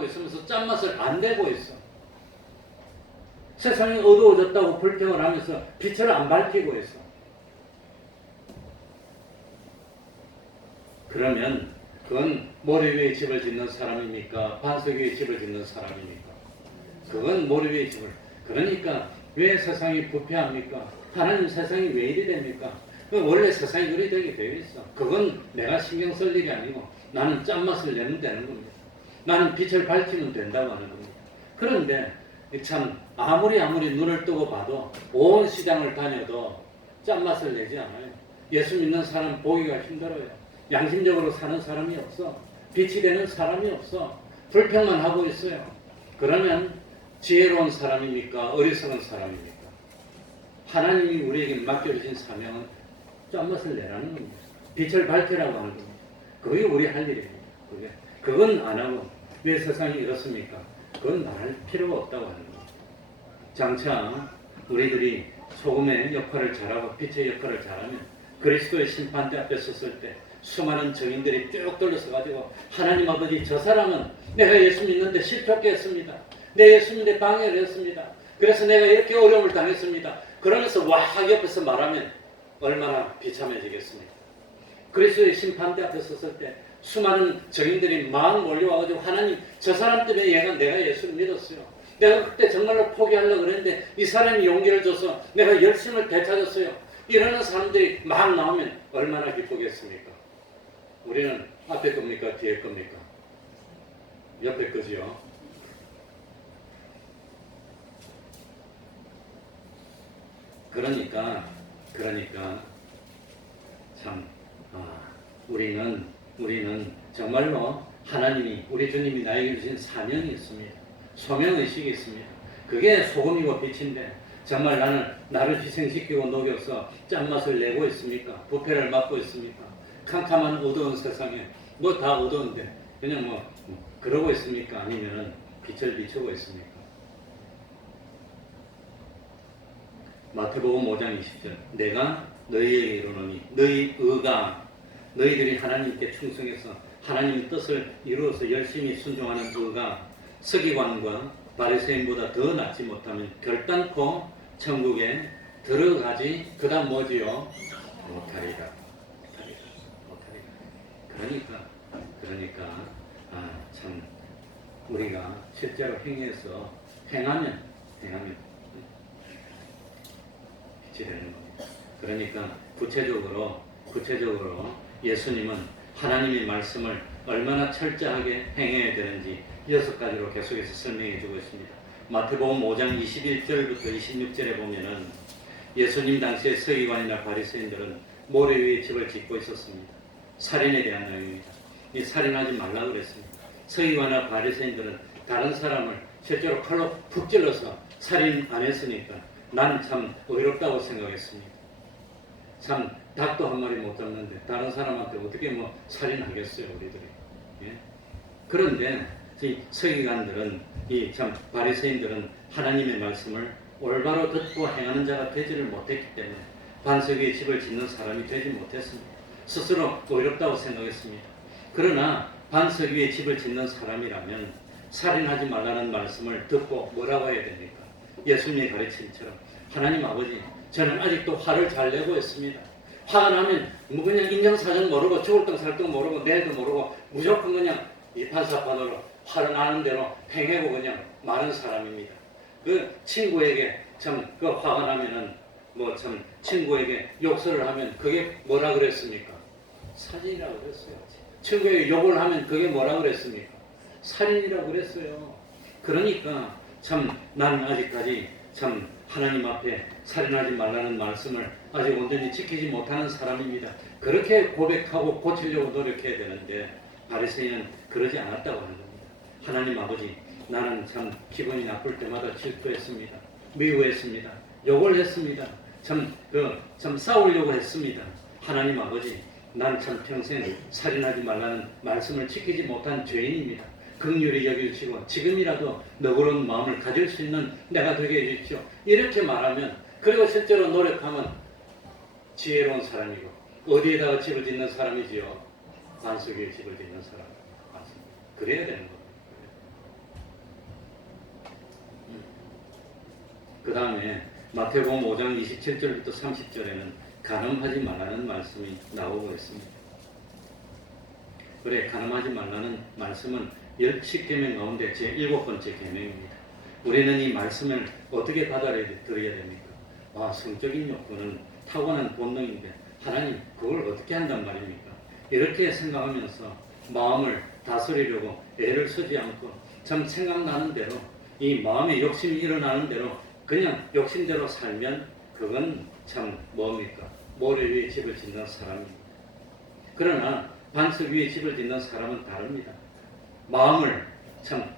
하고 있으면서 짠맛을 안 내고 있어. 세상이 어두워졌다고 불평을 하면서 빛을 안 밝히고 있어. 그러면 그건 모래 위에 집을 짓는 사람입니까? 반석 위에 집을 짓는 사람입니까? 그건 모래 위에 집을. 그러니까 왜 세상이 부패합니까? 하나님 세상이 왜 이리 됩니까? 원래 세상이 그리 되게 되어 있어. 그건 내가 신경 쓸 일이 아니고 나는 짠맛을 내면 되는 겁니다. 나는 빛을 밝히면 된다고 하는 겁니다. 그런데 참 아무리 눈을 뜨고 봐도 온 시장을 다녀도 짠맛을 내지 않아요. 예수 믿는 사람 보기가 힘들어요. 양심적으로 사는 사람이 없어. 빛이 되는 사람이 없어. 불평만 하고 있어요. 그러면 지혜로운 사람입니까? 어리석은 사람입니까? 하나님이 우리에게 맡겨주신 사명은 짠맛을 내라는 겁니다. 빛을 밝히라고 하는 겁니다. 그게 우리 할 일입니다. 그건 안 하고 왜 세상이 이렇습니까? 그건 말할 필요가 없다고 하는 겁니다. 장차 우리들이 소금의 역할을 잘하고 빛의 역할을 잘하면 그리스도의 심판대 앞에 섰을 때 수많은 증인들이 쭉 둘러서가지고 하나님 아버지 저 사람은 내가 예수 믿는데 실패하게 했습니다. 내 예수 믿는데 방해를 했습니다. 그래서 내가 이렇게 어려움을 당했습니다. 그러면서 와 옆에서 말하면 얼마나 비참해지겠습니까? 그리스도의 심판대 앞에 섰을 때 수많은 증인들이 막 몰려와가지고 하나님 저 사람 때문에 내가 예수를 믿었어요. 내가 그때 정말로 포기하려고 그랬는데 이 사람이 용기를 줘서 내가 열심을 되찾았어요. 이러는 사람들이 막 나오면 얼마나 기쁘겠습니까? 우리는 앞에 겁니까? 뒤에 겁니까? 옆에 거지요. 그러니까 참 우리는 정말로 하나님이 우리 주님이 나에게 주신 사명이 있습니다. 소명의식이 있습니다. 그게 소금이고 빛인데 정말 나는 나를 희생시키고 녹여서 짠맛을 내고 있습니까? 부패를 막고 있습니까? 캄캄한 어두운 세상에 뭐 다 어두운데 그냥 그러고 있습니까? 아니면 빛을 비추고 있습니까? 마태복음 5장 20절 내가 너희에게 이르노니 너희 의가 너희들이 하나님께 충성해서 하나님의 뜻을 이루어서 열심히 순종하는 의가 서기관과 바리새인보다 더 낫지 못하면 결단코 천국에 들어가지 그다음 뭐지요? 못하리라. 그러니까 참 우리가 실제로 행하면 빛이 되는 겁니다. 그러니까 구체적으로 예수님은 하나님의 말씀을 얼마나 철저하게 행해야 되는지 6가지로 계속해서 설명해 주고 있습니다. 마태복음 5장 21절부터 26절에 보면은 예수님 당시에 서기관이나 바리새인들은 모래 위에 집을 짓고 있었습니다. 살인에 대한 내용입니다. 이 살인하지 말라고 그랬습니다. 서기관이나 바리새인들은 다른 사람을 실제로 칼로 푹 찔러서 살인 안 했으니까 난 참 의롭다고 생각했습니다. 참 닭도 한 마리 못 잡는데 다른 사람한테 어떻게 살인하겠어요 우리들이. 예? 그런데 이 서기관들은 이 참 바리새인들은 하나님의 말씀을 올바로 듣고 행하는 자가 되지를 못했기 때문에 반석 위에 집을 짓는 사람이 되지 못했습니다. 스스로 의롭다고 생각했습니다. 그러나 반석 위에 집을 짓는 사람이라면 살인하지 말라는 말씀을 듣고 뭐라고 해야 됩니까? 예수님의 가르침처럼 하나님 아버지 저는 아직도 화를 잘 내고 있습니다. 화가 나면 그냥 인정사정 모르고 죽을 똥 살 똥 모르고 내일도 모르고 무조건 그냥 이판사판으로 화를 나는 대로 행하고 그냥 마는 사람입니다. 그 친구에게 그 화가 나면은 친구에게 욕설을 하면 그게 뭐라 그랬습니까? 살인이라고 그랬어요. 친구에게 욕을 하면 그게 뭐라 그랬습니까? 살인이라고 그랬어요. 그러니까 나는 아직까지 하나님 앞에 살인하지 말라는 말씀을 아직 온전히 지키지 못하는 사람입니다. 그렇게 고백하고 고치려고 노력해야 되는데 바리새인은 그러지 않았다고 하는 겁니다. 하나님 아버지 나는 기분이 나쁠 때마다 질투했습니다. 미워했습니다. 욕을 했습니다. 싸우려고 했습니다. 하나님 아버지 난 평생 살인하지 말라는 말씀을 지키지 못한 죄인입니다. 긍휼히 여겨주시고 지금이라도 너그러운 마음을 가질 수 있는 내가 되게 해주십시오. 이렇게 말하면 그리고 실제로 노력하면 지혜로운 사람이고 어디에다가 집을 짓는 사람이지요? 반석 위에 집을 짓는 사람. 맞습니다. 그래야 되는 겁니다. 그 다음에 마태복음 5장 27절부터 30절에는 간음하지 말라는 말씀이 나오고 있습니다. 그래, 간음하지 말라는 말씀은 10계명 가운데 제 7번째 계명입니다. 우리는 이 말씀을 어떻게 받아들여야 됩니까? 성적인 욕구는 타고난 본능인데 하나님 그걸 어떻게 한단 말입니까? 이렇게 생각하면서 마음을 다스리려고 애를 쓰지 않고 참 생각나는 대로 이 마음의 욕심이 일어나는 대로 그냥 욕심대로 살면 그건 참 뭡니까? 모래 위에 집을 짓는 사람입니다. 그러나 반석 위에 집을 짓는 사람은 다릅니다. 마음을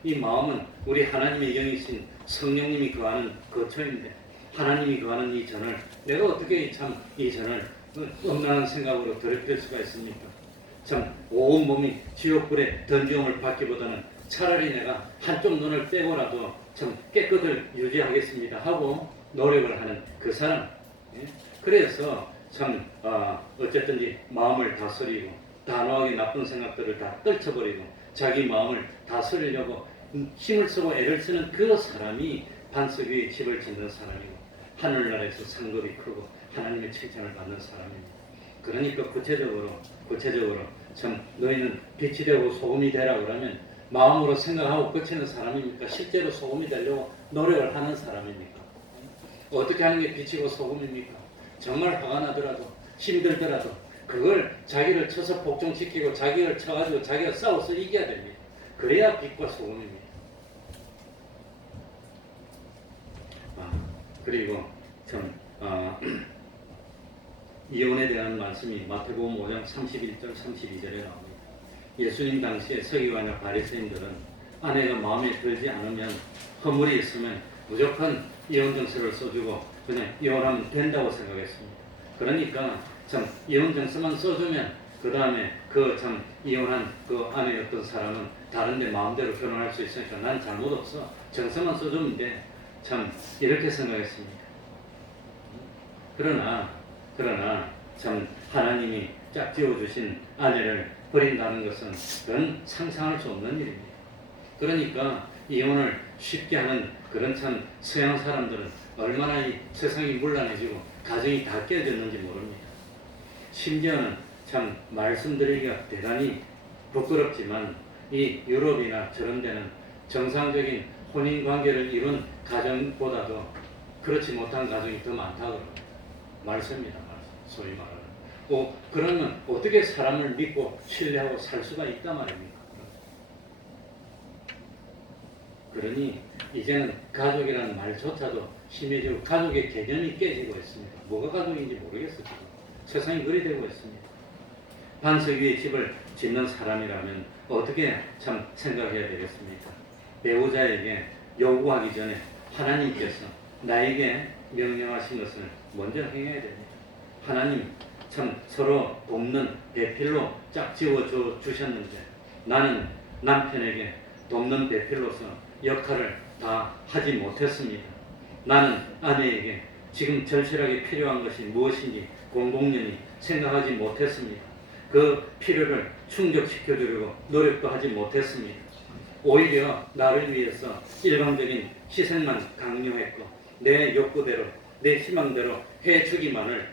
이 마음은 우리 하나님의 영이신 성령님이 거하는 거처인데 하나님이 거하는 이 전을 내가 어떻게 이 전을 음란한 생각으로 더럽힐 수가 있습니까? 온 몸이 지옥불에 던지움을 받기보다는 차라리 내가 한쪽 눈을 빼고라도 깨끗을 유지하겠습니다 하고 노력을 하는 그 사람. 그래서 어쨌든지 마음을 다스리고 단호하게 나쁜 생각들을 다 떨쳐버리고 자기 마음을 다스리려고 힘을 쓰고 애를 쓰는 그 사람이 반석 위에 집을 짓는 사람이고 하늘나라에서 상급이 크고 하나님의 칭찬을 받는 사람입니다. 그러니까 구체적으로 너희는 빛이 되고 소금이 되라 그러면 마음으로 생각하고 그치는 사람입니까? 실제로 소금이 되려고 노력을 하는 사람입니까? 어떻게 하는 게 빛이고 소금입니까? 정말 화가 나더라도 힘들더라도 그걸 자기를 쳐서 복종시키고 자기를 쳐가지고 자기가 싸워서 이겨야 됩니다. 그래야 빛과 소금입니다. 그리고 이혼에 대한 말씀이 마태복음 5장 31절 32절에 나옵니다. 예수님 당시에 서기관이나 바리새인들은 아내가 마음에 들지 않으면 허물이 있으면 무조건 이혼 증서를 써주고 그냥 이혼하면 된다고 생각했습니다. 그러니까 이혼 증서만 써주면 그 다음에 이혼한 그 아내였던 사람은 다른데 마음대로 결혼할 수 있으니까 난 잘못 없어. 증서만 써주면 돼. 이렇게 생각했습니다. 그러나 하나님이 짝지어 주신 아내를 버린다는 것은 그건 상상할 수 없는 일입니다. 그러니까 이혼을 쉽게 하는 그런 서양 사람들은 얼마나 이 세상이 문란해지고 가정이 다 깨졌는지 모릅니다. 심지어는 말씀드리기가 대단히 부끄럽지만 이 유럽이나 저런 데는 정상적인 혼인 관계를 이룬 가정보다도 그렇지 못한 가정이 더 많다고 말씀입니다. 소위 말하는. 그러면 어떻게 사람을 믿고 신뢰하고 살 수가 있단 말입니까? 그러니 이제는 가족이라는 말조차도 심해지고 가족의 개념이 깨지고 있습니다. 뭐가 가족인지 모르겠어요. 지금. 세상이 그리 되고 있습니다. 반석 위에 집을 짓는 사람이라면 어떻게 생각해야 되겠습니까? 배우자에게 요구하기 전에 하나님께서 나에게 명령하신 것을 먼저 행해야 됩니다. 하나님 서로 돕는 배필로 짝지어 주셨는데 나는 남편에게 돕는 배필로서 역할을 다 하지 못했습니다. 나는 아내에게 지금 절실하게 필요한 것이 무엇인지 공공연히 생각하지 못했습니다. 그 필요를 충족시켜 주려고 노력도 하지 못했습니다. 오히려 나를 위해서 일방적인 희생만 강요했고 내 욕구대로 내 희망대로 해주기만을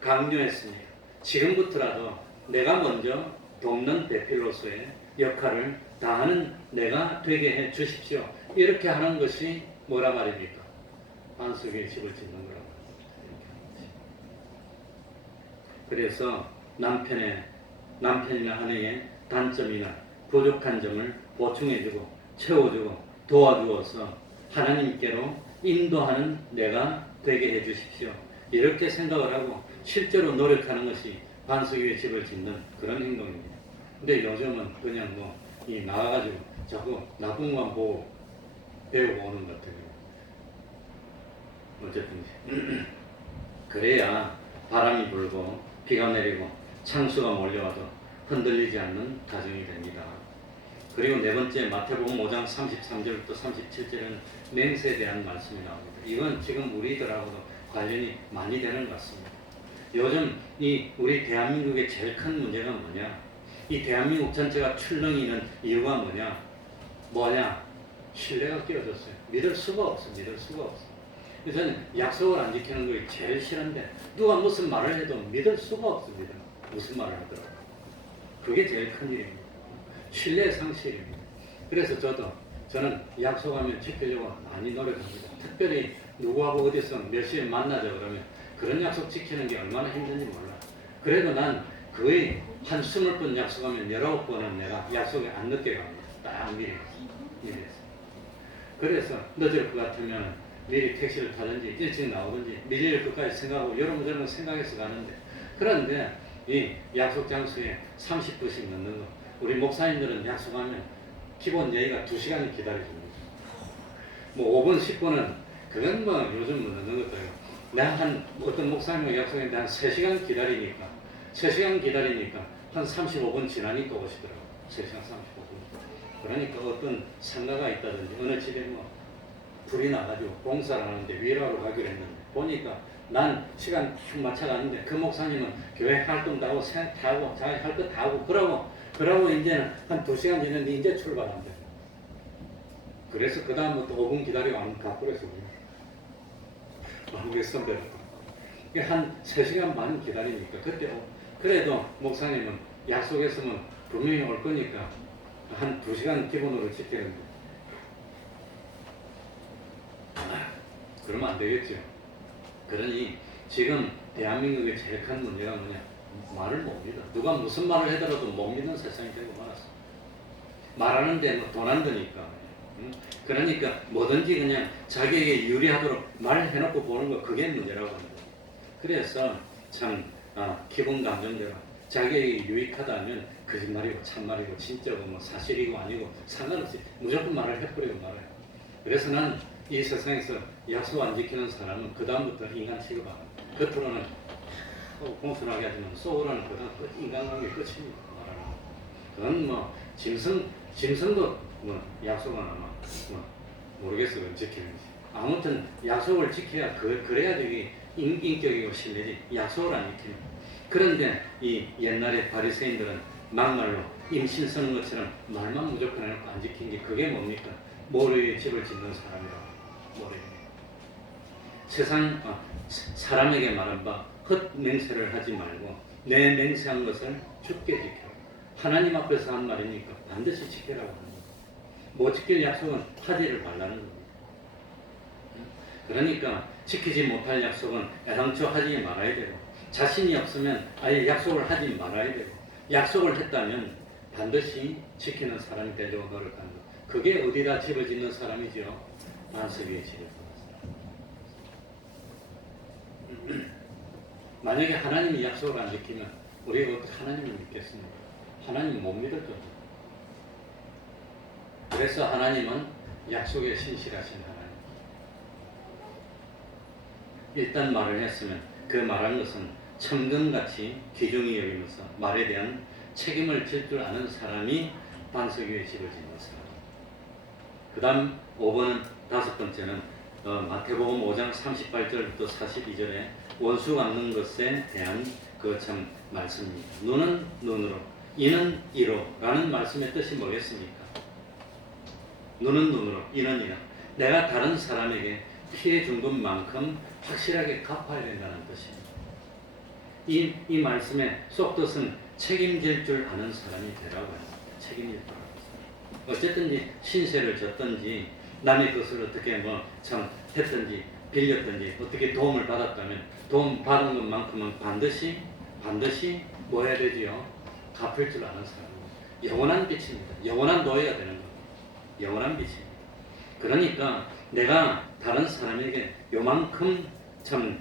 강요했습니다. 지금부터라도 내가 먼저 돕는 배필로서의 역할을 다하는 내가 되게 해 주십시오. 이렇게 하는 것이 뭐라 말입니까? 반석 위에 집을 짓는 거라고. 그래서 남편이나 아내의 단점이나 부족한 점을 보충해주고 채워주고 도와주어서 하나님께로 인도하는 내가 되게 해주십시오. 이렇게 생각을 하고 실제로 노력하는 것이 반석 위에 집을 짓는 그런 행동입니다. 근데 요즘은 그냥 나가가지고 자꾸 나쁜 것만 보고 배우고 오는 것 같아요. 어쨌든 그래야 바람이 불고 비가 내리고 창수가 몰려와도 흔들리지 않는 가정이 됩니다. 그리고 네 번째 마태복음 5장 33절부터 37절에는 맹세에 대한 말씀이 나옵니다. 이건 지금 우리들하고도 관련이 많이 되는 것 같습니다. 요즘 우리 대한민국의 제일 큰 문제가 뭐냐? 이 대한민국 전체가 출렁이는 이유가 뭐냐? 신뢰가 깨어졌어요. 믿을 수가 없어. 믿을 수가 없어. 그래서 저는 약속을 안 지키는 거 제일 싫은데 누가 무슨 말을 해도 믿을 수가 없습니다. 무슨 말을 하더라도. 그게 제일 큰 일입니다. 신뢰 상실입니다. 그래서 저는 약속하면 지키려고 많이 노력합니다. 특별히 누구하고 어디서 몇 시에 만나자 그러면 그런 약속 지키는 게 얼마나 힘든지 몰라. 그래도 난 거의 한 20번 약속하면 19번은 내가 약속에 안 늦게 갑니다. 딱 미리 해서. 그래서 늦을 것 같으면 미리 택시를 타든지 일찍 나오든지 미리를 끝까지 생각하고 여러분 생각해서 가는데, 그런데 이 약속 장소에 30분씩 넣는 거, 우리 목사님들은 약속하면 기본 예의가 2시간이 기다려줍니다. 뭐 5분, 10분은 그건 뭐 요즘 뭐 넣는 것도 아니고, 내가 어떤 목사님과 약속했는데 한 3시간 기다리니까 한 35분 지나니까 오시더라고요. 3시간 35분. 그러니까 어떤 상가가 있다든지 어느 집에 뭐 불이 나가지고 공사를 하는데 위로하러 가기로 했는데 보니까 난 시간 딱 맞춰가는데 그 목사님은 교회 활동도 하고 생각도 하고 자기 할 것 다 하고 그러고 이제는 한 2시간 지났는데 이제 출발한대. 그래서 그 다음부터 5분 기다리고 안 가. 그래서 우리 선배로 한 3시간 반 기다리니까 그때 그래도 목사님은 약속했으면 분명히 올 거니까 한 2시간 기본으로 지키는데 그러면 안 되겠죠. 그러니 지금 대한민국의 제일 큰 문제가 뭐냐? 말을 못 믿어. 누가 무슨 말을 하더라도 못 믿는 세상이 되고 말았어. 말하는데 뭐 돈 안 드니까. 그러니까 뭐든지 그냥 자기에게 유리하도록 말해놓고 보는 거, 그게 문제라고 합니다. 그래서 참 기본 감정대로 자기에게 유익하다면 거짓말이고 참말이고 진짜고 뭐 사실이고 아니고 상관없이 무조건 말을 해버리고 말아요. 그래서 난 이 세상에서 약속 안 지키는 사람은 그 다음부터 인간 취급안 합니다. 겉으로는 공손하게 하지만 속으로는 그다음 인간관계 끝입니다. 말하는. 그건 뭐 짐승도 뭐 약속은 아마 모르겠어요. 지키는지. 아무튼 약속을 지켜야 그래야 되게 인격이고 신뢰지. 약속을 안 지키는. 그런데 이 옛날에 바리새인들은 막말로 임신 서는 것처럼 말만 무조건 해놓고 안 지킨 게 그게 뭡니까? 모래에 집을 짓는 사람이라고. 모래. 사람에게 말한 바 헛맹세를 하지 말고 내 맹세한 것을 굳게 지켜. 하나님 앞에서 한 말이니까 반드시 지키라고 하는 거예요. 못 지킬 약속은 하지를 말라는 겁니다. 그러니까 지키지 못할 약속은 애당초 하지 말아야 되고, 자신이 없으면 아예 약속을 하지 말아야 되고, 약속을 했다면 반드시 지키는 사람이 되려고 노력하는 것. 그게 어디다 집을 짓는 사람이죠? 반석 위에 집을 짓는 사람. 만약에 하나님이 약속을 안 지키면 우리가 어떻게 하나님을 믿겠습니까? 하나님 못 믿을 거죠. 그래서 하나님은 약속에 신실하신 하나님. 일단 말을 했으면 그 말한 것은 천금같이 귀중히 여기면서 말에 대한 책임을 질 줄 아는 사람이 반석 위에 집을 짓는 사람. 그 다음 5번은 5번째는 마태복음 5장 38절부터 42절에 원수 갚는 것에 대한 그 참 말씀입니다. 눈은 눈으로, 이는 이로 라는 말씀의 뜻이 뭐겠습니까? 눈은 눈으로, 이는 이로. 내가 다른 사람에게 피해 준 것만큼 확실하게 갚아야 된다는 뜻입니다. 이 말씀의 속뜻은 책임질 줄 아는 사람이 되라고 합니다. 책임질 줄 아는 사람. 어쨌든지 신세를 졌든지 남의 것을 어떻게 참 했든지 빌렸든지 어떻게 도움을 받았다면 도움 받은 것만큼은 반드시 뭐 해야 되지요? 갚을 줄 아는 사람. 영원한 빛입니다. 영원한 노예가 되는 겁니다. 영원한 빛입니다. 그러니까 내가 다른 사람에게 요만큼 참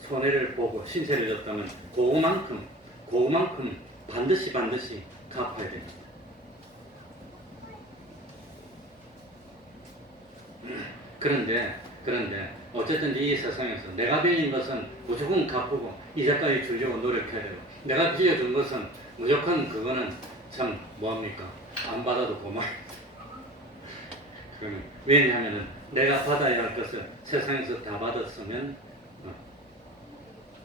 손해를 보고 신세를 졌다면 그만큼 반드시 갚아야 됩니다. 그런데 어쨌든 이 세상에서 내가 빌린 것은 무조건 갚고 이자까지 주려고 노력해야 되고, 내가 빌려준 것은 무조건 그거는 참 뭐합니까? 안 받아도 고마워요. 왜냐하면 내가 받아야 할 것을 세상에서 다 받았으면,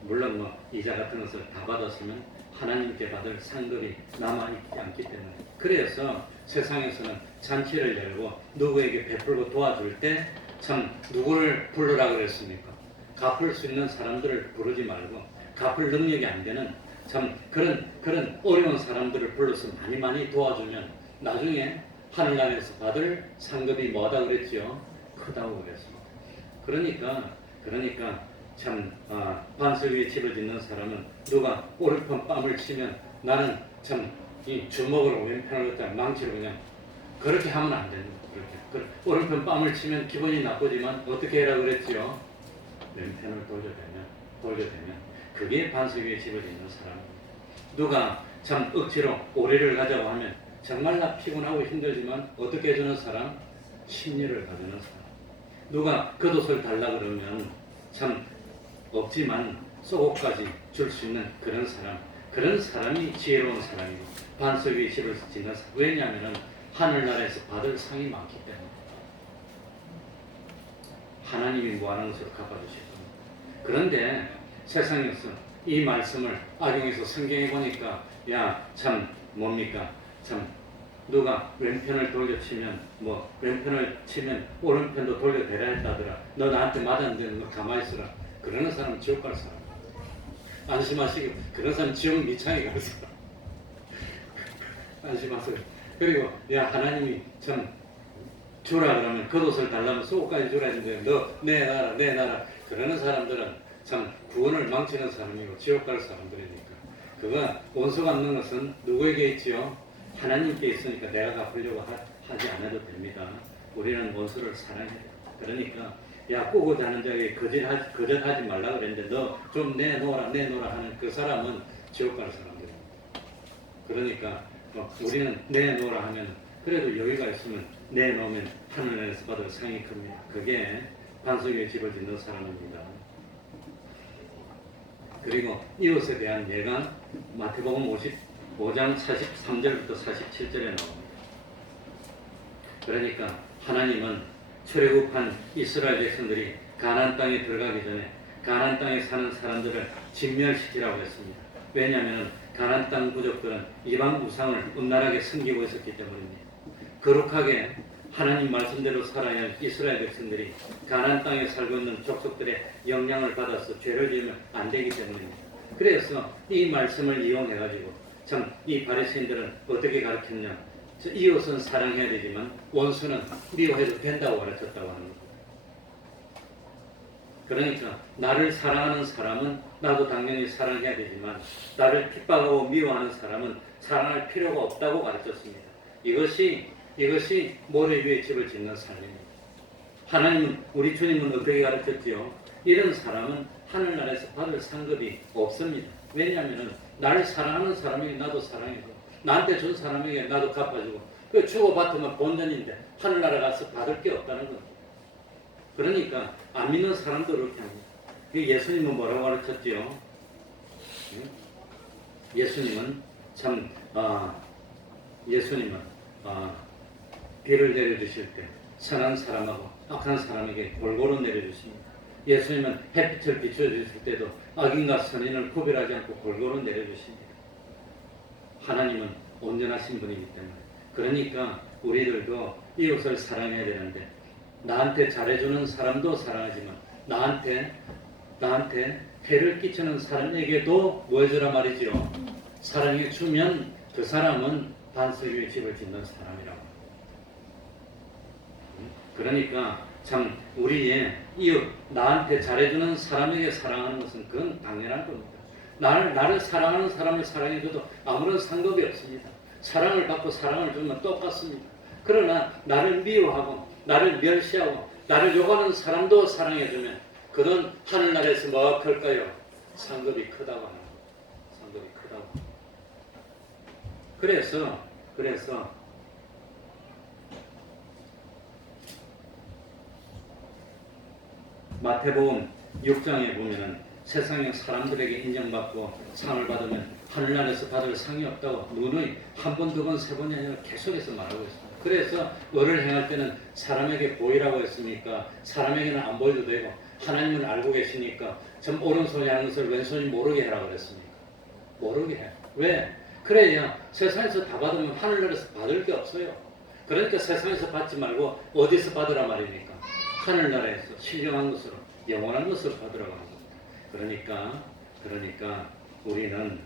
물론 이자 같은 것을 다 받았으면 하나님께 받을 상급이 남아있지 않기 때문에, 그래서 세상에서는 잔치를 열고 누구에게 베풀고 도와줄 때 참 누구를 부르라 그랬습니까? 갚을 수 있는 사람들을 부르지 말고 갚을 능력이 안 되는 참 그런 어려운 사람들을 불러서 많이 도와주면 나중에 하늘나라에서 받을 상급이 뭐다 그랬지요? 크다고 그랬습니다. 그러니까 참 반석 위에 집을 짓는 사람은 누가 오른편 뺨을 치면 나는 참 이 주먹으로 왼편을 갖다 망치로 그냥 그렇게 하면 안 됩니다. 그렇게 오른편 뺨을 치면 기분이 나쁘지만 어떻게 해라 그랬지요? 왼편을 돌려대면 그게 반석 위에 집을 짓는 사람입니다. 누가 참 억지로 오래를 가자고 하면 정말 나 피곤하고 힘들지만 어떻게 해주는 사람? 심리를 가주는 사람. 누가 겉옷을 달라 그러면 참 없지만 속옷까지 줄 수 있는 그런 사람이 지혜로운 사람이고 반석 위에 집을 짓는 사람. 왜냐하면 하늘나라에서 받을 상이 많기 때문에 하나님이 뭐하는 것으로 갚아주실 겁니다. 그런데 세상에서 이 말씀을 악용해서 성경에 보니까 참 뭡니까? 참 누가 왼편을 돌려치면 왼편을 치면 오른편도 돌려대라 했다더라. 너 나한테 맞았는데 너 가만히 있어라. 그러는 사람은 지옥 갈 사람. 안심하시고 그런 사람 지옥 미창에 갈 사람. 안심하세요. 그리고 하나님이 참 주라 그러면 겉옷을 달라면 속옷까지 주라 했는데 너 내놔라 그러는 사람들은 참 구원을 망치는 사람이고 지옥 갈 사람들이니까 그가 원수 갚는 것은 누구에게 있지요? 하나님께 있으니까 내가 갚으려고 하지 않아도 됩니다. 우리는 원수를 사랑해야 돼. 그러니까 꾸고 자는 자에게 거절하지 말라 그랬는데 너 좀 내놓으라 하는 그 사람은 지옥 갈 사람들입니다. 그러니까 우리는 내놓으라 하면 그래도 여유가 있으면 내놓으면 하늘나라에서 받을 상이 큽니다. 그게 반석 위에 집을 짓는 사람입니다. 그리고 이웃에 대한 예가 마태복음 55장 43절부터 47절에 나옵니다. 그러니까 하나님은 출애굽한 이스라엘 백성들이 가나안 땅에 들어가기 전에 가나안 땅에 사는 사람들을 진멸시키라고 했습니다. 왜냐하면 가나안 땅 부족들은 이방 우상을 음란하게 섬기고 있었기 때문입니다. 거룩하게 하나님 말씀대로 살아야 할 이스라엘 백성들이 가나안 땅에 살고 있는 족속들의 영향을 받아서 죄를 지으면 안 되기 때문입니다. 그래서 이 말씀을 이용해가지고 참 이 바리새인들은 어떻게 가르쳤냐? 이웃은 사랑해야 되지만 원수는 미워해도 된다고 가르쳤다고 하는 겁니다. 그러니까 나를 사랑하는 사람은 나도 당연히 사랑해야 되지만 나를 핍박하고 미워하는 사람은 사랑할 필요가 없다고 가르쳤습니다. 이것이 모래 위에 집을 짓는 삶입니다. 하나님은 우리 주님은 어떻게 가르쳤지요? 이런 사람은 하늘나라에서 받을 상급이 없습니다. 왜냐하면 나를 사랑하는 사람에게 나도 사랑해주고 나한테 준 사람에게 나도 갚아주고 그 주고받으면 본전인데 하늘나라 가서 받을 게 없다는 겁니다. 그러니까 안 믿는 사람도 그렇게 합니다. 예수님은 뭐라고 가르쳤지요? 예수님은 비를 내려주실 때 선한 사람하고 악한 사람에게 골고루 내려주십니다. 예수님은 햇빛을 비춰주실 때도 악인과 선인을 구별하지 않고 골고루 내려주십니다. 하나님은 온전하신 분이기 때문에 그러니까 우리들도 이웃을 사랑해야 되는데 나한테 잘해주는 사람도 사랑하지만 나한테 해를 끼치는 사람에게도 뭐 해주라 말이지요? 사랑해 주면 그 사람은 반석 위에 집을 짓는 사람이라고. 그러니까 참 우리의 이웃 나한테 잘해주는 사람에게 사랑하는 것은 그건 당연한 겁니다. 나를 사랑하는 사람을 사랑해줘도 아무런 상관이 없습니다. 사랑을 받고 사랑을 주면 똑같습니다. 그러나 나를 미워하고 나를 멸시하고 나를 욕하는 사람도 사랑해주면 그는 하늘나라에서 뭐 할까요? 상급이 크다고 하는 거예요. 상급이 크다고. 그래서 마태복음 6장에 보면은 세상의 사람들에게 인정받고 상을 받으면 하늘나라에서 받을 상이 없다고 누누이 한 번, 두 번, 세 번이 아니라 계속해서 말하고 있습니다. 그래서 의를 행할 때는 사람에게 보이라고 했으니까 사람에게는 안 보여도 되고 하나님은 알고 계시니까 전 오른손이 하는 것을 왼손이 모르게 하라고 그랬습니까? 모르게 해. 왜? 그래야 세상에서 다 받으면 하늘나라에서 받을 게 없어요. 그러니까 세상에서 받지 말고 어디서 받으라 말입니까? 하늘나라에서 신령한 것으로 영원한 것으로 받으라고 하는 겁니다. 그러니까 우리는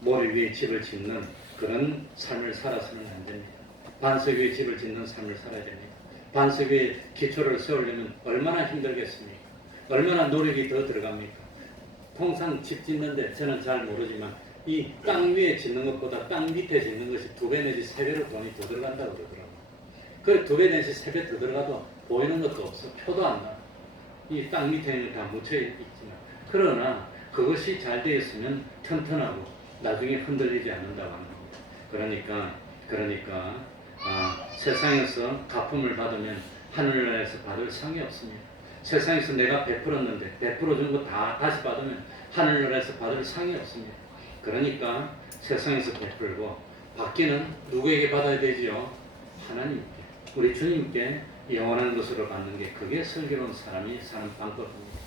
모래 위에 집을 짓는 그런 삶을 살아서는 안 됩니다. 반석 위에 집을 짓는 삶을 살아야 됩니다. 반석 위에 기초를 세우려면 얼마나 힘들겠습니까? 얼마나 노력이 더 들어갑니까? 통상 집 짓는데 저는 잘 모르지만 이 땅 위에 짓는 것보다 땅 밑에 짓는 것이 2배 내지 3배로 돈이 더 들어간다고 그러더라고요. 그 2배 내지 3배 더 들어가도 보이는 것도 없어. 표도 안 나. 이 땅 밑에는 다 묻혀 있지만, 그러나 그것이 잘 되어 있으면 튼튼하고 나중에 흔들리지 않는다고 하는 겁니다. 그러니까 세상에서 가품을 받으면 하늘나라에서 받을 상이 없습니다. 세상에서 내가 베풀었는데 베풀어 준 거 다 다시 받으면 하늘나라에서 받을 상이 없습니다. 그러니까 세상에서 베풀고 받기는 누구에게 받아야 되지요? 하나님께, 우리 주님께 영원한 것으로 받는 게, 그게 슬기로운 사람이 사는 방법입니다.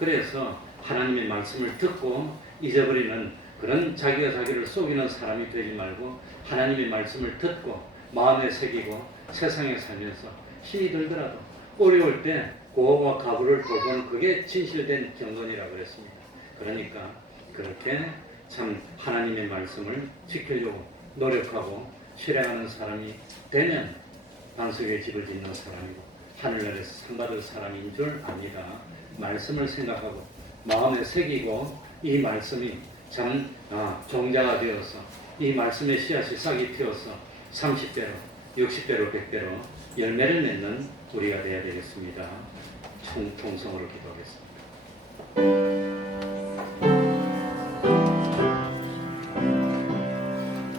그래서 하나님의 말씀을 듣고 잊어버리는 그런 자기가 자기를 속이는 사람이 되지 말고, 하나님의 말씀을 듣고 마음에 새기고 세상에 살면서 힘이 들더라도 어려울 때 고어와 가부를 보고는 그게 진실된 경건이라고 그랬습니다. 그러니까 그렇게 참 하나님의 말씀을 지키려고 노력하고 실행하는 사람이 되면 반석 위에 집을 짓는 사람이고 하늘나라에서 상 받을 사람인 줄 압니다. 말씀을 생각하고 마음에 새기고 이 말씀이 참 종자가 되어서 이 말씀의 씨앗이 싹이 튀어서 30배로 60배로 100배로 열매를 맺는 우리가 되어야 되겠습니다. 통성으로 기도하겠습니다.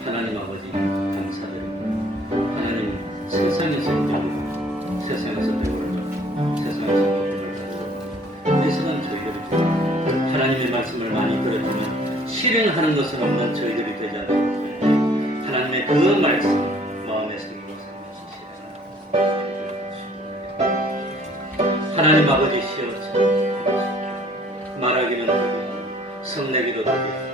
하나님 아버지 감사드립니다. 하나님 세상에서 배우고 세상에서 배우를 받고 세상에서 배우를 받으려고 어디서는 저희들이 하나님의 말씀을 많이 들었지만 실행하는 것은 없는 저희들이 되지 않는 하나님의 그 말씀 마음에 새기고 살면서 하나님 아버지 시어서 말하기는 더디 성내기도 더디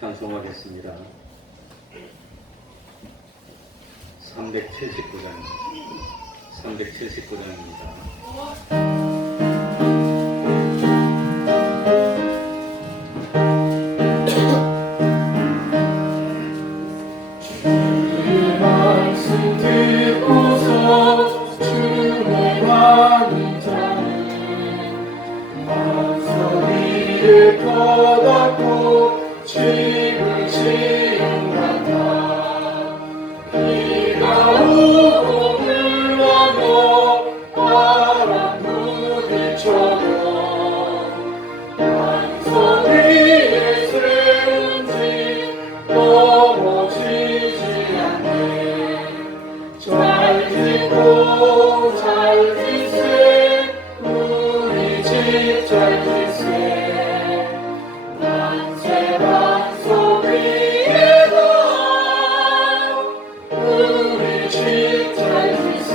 찬송하겠습니다. 379장입니다. 주의 말씀 듣고서 주의 많은 자는 반석 위에 터닫고 집을 지은단다. 비가 오고 불어도 바람 부딪혀도 반석 위에 세운 집 넘어지지 않네. 잘 짓고 잘 짓세 우리 집 잘 짓세 만세 반석 위에서 우리 집 잘 짓세.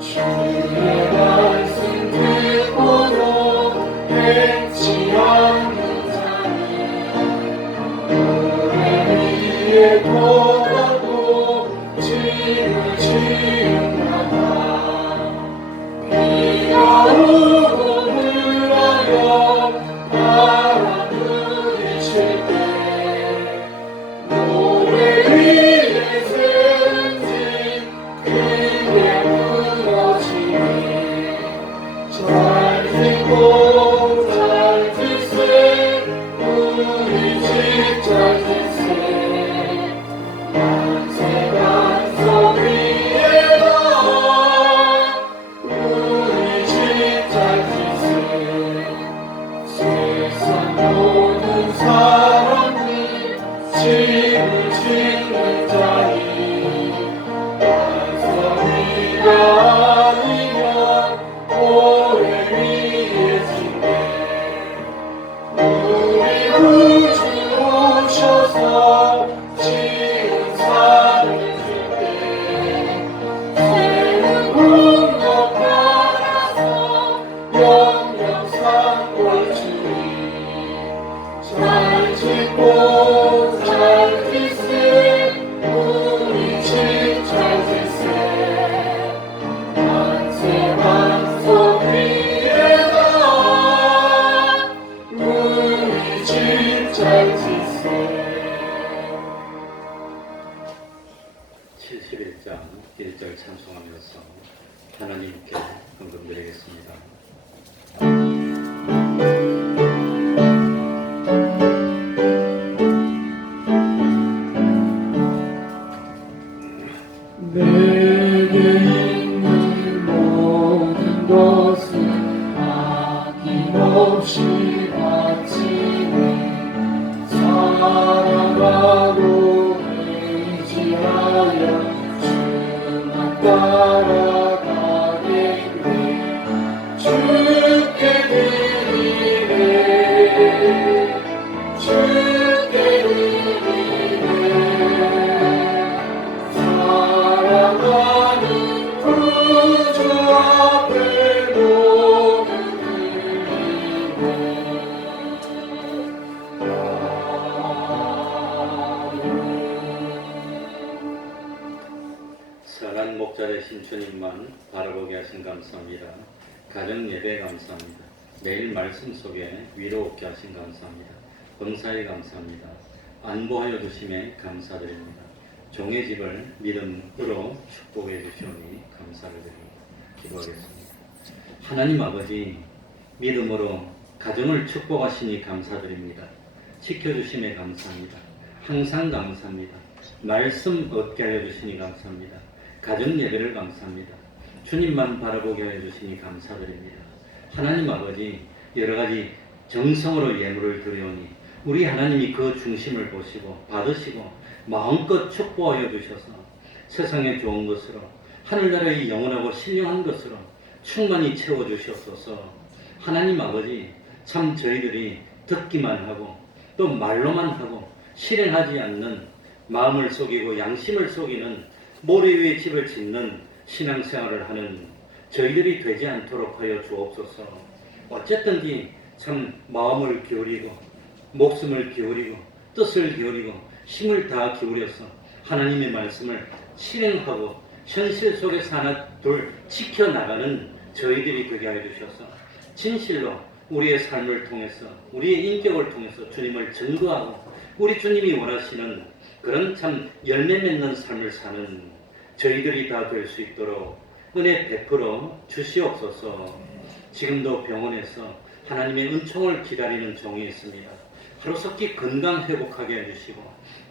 주의 말씀 듣고도 행치 않는 자는 모래 위에 터닫고 집을 지은다다. 비가 오고 불어요 바람 부딪힐 때 모래 위에 세운 집 크게 무너지니 잘 짓고 잘 짓세 우리 집 잘 짓세 만세 반석 위에서 우리 집 잘 짓세. 세상 모든 사람이 집을 짓는 자니 반석 위가 아니면 모래 위에 짓네. 짓고 잘 짓세 우리 집 잘 짓세 만세 만석 위에다 우리 집 잘 짓세 71장 1절 찬송하면서 하나님께 헌금드리겠습니다. 내게 있는 모든 것을 아낌없이 바치니 사랑하고 의지하여 주만 따라가겠네 주께 드리네 주께 드리네 사랑하는 구주 앞에 모두 선한 목자 되신 주님만 바라보게 하신 감사합니다. 가정 예배 감사합니다. 매일 말씀 속에 위로 얻게 하신 감사합니다. 범사에 감사합니다. 안보하여 두심에 감사드립니다. 종의 집을 믿음으로 축복해 주시오니 감사를 드립니다. 기도하겠습니다. 하나님 아버지, 믿음으로 가정을 축복하시니 감사드립니다. 지켜주심에 감사합니다. 항상 감사합니다. 말씀 얻게 하여 주시니 감사합니다. 가정 예배를 감사합니다. 주님만 바라보게 하여 주시니 감사드립니다. 하나님 아버지, 여러 가지 정성으로 예물을 드려오니 우리 하나님이 그 중심을 보시고 받으시고 마음껏 축복하여 주셔서 세상에 좋은 것으로 하늘나라의 영원하고 신령한 것으로 충만히 채워주시옵소서. 하나님 아버지, 참 저희들이 듣기만 하고 또 말로만 하고 실행하지 않는 마음을 속이고 양심을 속이는 모래 위에 집을 짓는 신앙생활을 하는 저희들이 되지 않도록 하여 주옵소서. 어쨌든지 참 마음을 기울이고 목숨을 기울이고 뜻을 기울이고 힘을 다 기울여서 하나님의 말씀을 실행하고 현실 속에서 하나 둘 지켜나가는 저희들이 되게 하여 주셔서 진실로 우리의 삶을 통해서 우리의 인격을 통해서 주님을 증거하고 우리 주님이 원하시는 그런 참 열매 맺는 삶을 사는 저희들이 다 될 수 있도록 은혜 베풀어 주시옵소서. 지금도 병원에서 하나님의 은총을 기다리는 종이 있습니다. 하루속히 건강 회복하게 해주시고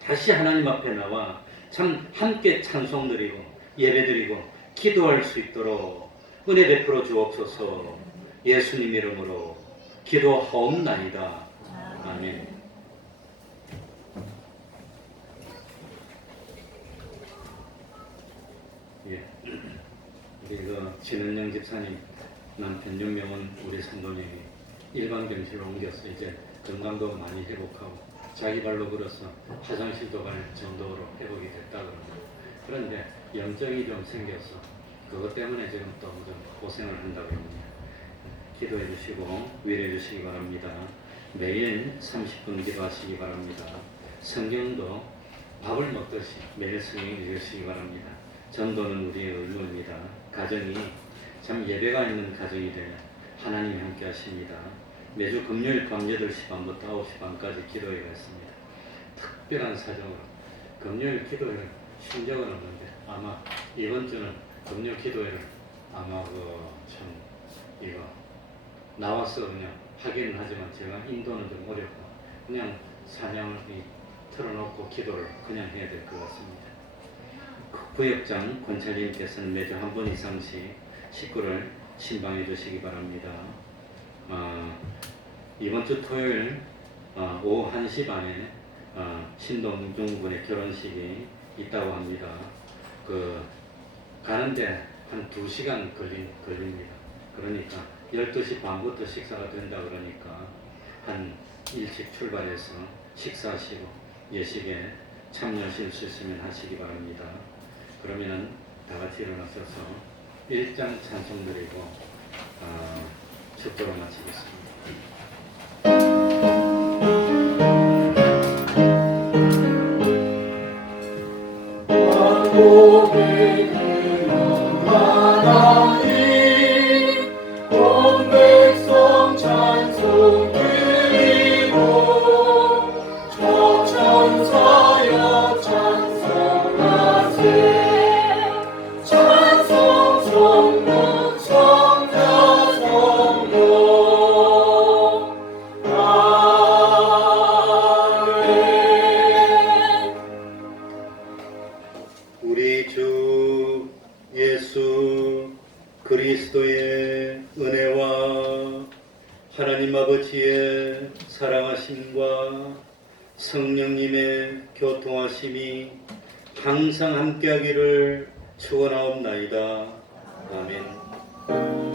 다시 하나님 앞에 나와 참 함께 찬송드리고 예배드리고 기도할 수 있도록 은혜 베풀어 주옵소서. 예수님 이름으로 기도하옵나이다. 아멘. 예, 우리 진은영 집사님 남편 윤명은 우리 성도님이 일반병실로 옮겨서 이제 건강도 많이 회복하고 자기 발로 걸어서 화장실도 갈 정도로 회복이 됐다 그럽니다. 그런데 염증이 좀 생겨서 그것 때문에 지금 또 좀 고생을 한다고 합니다. 기도해 주시고 위로해 주시기 바랍니다. 매일 30분 기도하시기 바랍니다. 성경도 밥을 먹듯이 매일 성경 읽으시기 바랍니다. 전도는 우리의 의무입니다. 가정이 참 예배가 있는 가정이 되어 하나님이 함께 하십니다. 매주 금요일 밤 8시 반부터 9시 반까지 기도회가 있습니다. 특별한 사정으로 금요일 기도회를 쉰 적은 없는데 아마 이번 주는 금요 기도회를 아마 참 이거 나와서 그냥 하기는 하지만 제가 인도는 좀 어렵고 그냥 찬양을 틀어놓고 기도를 그냥 해야 될 것 같습니다. 구역장 권찰님께서는 매주 한 번 이상씩 식구를 신방해 주시기 바랍니다. 이번 주 토요일 오후 1시 반에 신동중 군의 결혼식이 있다고 합니다. 가는데 한 2시간 걸립니다. 그러니까 12시 반부터 식사가 된다 그러니까 한 일찍 출발해서 식사하시고 예식에 참여하실 수 있으면 하시기 바랍니다. 그러면은 다 같이 일어나셔서 1장 찬송 드리고 축도를 마치겠습니다. 하나님 아버지의 사랑하심과 성령님의 교통하심이 항상 함께하기를 축원하옵나이다. 아멘.